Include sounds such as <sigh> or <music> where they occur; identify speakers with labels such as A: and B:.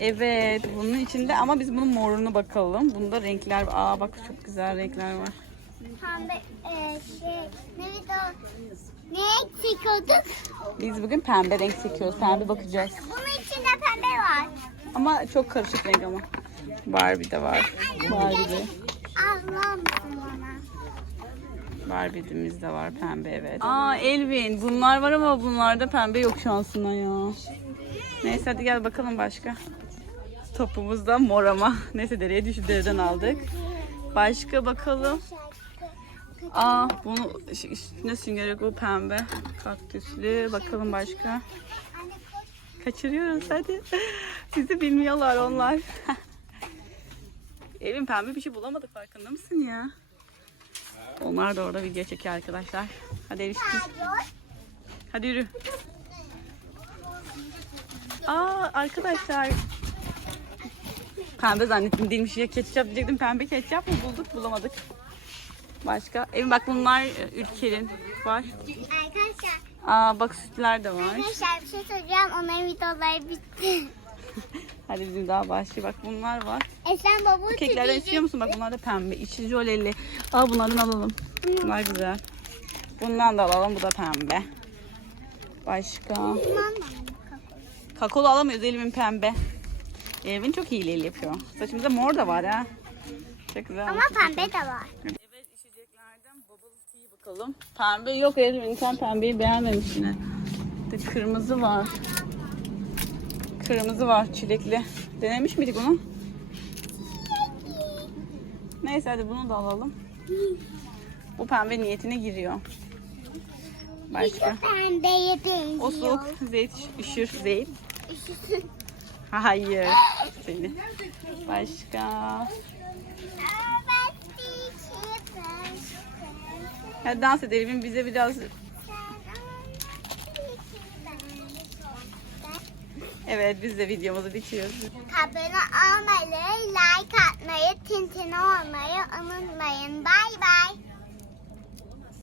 A: Evet bunun içinde ama biz bunun morunu bakalım. Bunda renkler. Aa bak çok güzel renkler var.
B: Pembe e, şey neydi o? Ne çekiyorduk?
A: Biz bugün pembe renk seçiyoruz. Pembe bakacağız.
B: Bunun içinde pembe var.
A: Ama çok karışık renk ama. Barbie de var. Barbie.
B: Allah mısın bana?
A: Barbie'miz de var pembe evet. Aa Elvin bunlar var ama bunlarda pembe yok şansına ya. Neyse hadi gel bakalım başka. Topumuz da mor ama. Neyse dereye düştü dereden aldık. Başka bakalım. Aa bunu üstüne sünger yok bu pembe. Kaktüslü. Bakalım başka. Kaçırıyoruz hadi. <laughs> Bizi bilmiyorlar onlar. <laughs> Evin pembe bir şey bulamadık farkında mısın ya? Onlar da orada video çekiyor arkadaşlar. Hadi erişkin. Hadi yürü. Aa arkadaşlar. Pembe zannettim değilmiş ya ketçap diyecektim. Pembe ketçap mı bulduk bulamadık. Başka. Evin bak bunlar e, ülkenin var.
B: Arkadaşlar,
A: Aa bak sütler de var.
B: arkadaşlar bir şey söyleyeceğim. Onların videoları bitti. <laughs>
A: Hadi bizim daha başlıyor. Bak bunlar var.
B: Esen baba
A: Bu keklerden istiyor musun? Bak bunlar da pembe. İçi jöleli. Al bunlardan alalım. Bunlar güzel. Bundan da alalım. Bu da pembe. Başka. Kakaolu alamıyoruz. Elimin pembe. Evin çok hileli yapıyor. Saçımızda mor da var ha. Çok güzel.
B: Ama pembe de var.
A: Evet içeceklerden bubble tea bakalım. Pembe yok Elvin. Sen pembeyi beğenmemiş yine. Bir De kırmızı var. Kırmızı var çilekli. Denemiş miydik bunu? Neyse hadi bunu da alalım. Bu pembe niyetine giriyor. Başka.
B: Pembeye benziyor.
A: O soğuk zeyt üşür zeyt.
B: Üşüsün.
A: Hayır. <laughs> Seni. Başka.
B: Ben.
A: Hadi dans edelim. Bize biraz Evet biz de videomuzu bitiriyoruz.
B: Abone olmayı, like atmayı, tintini olmayı unutmayın. Bay bay.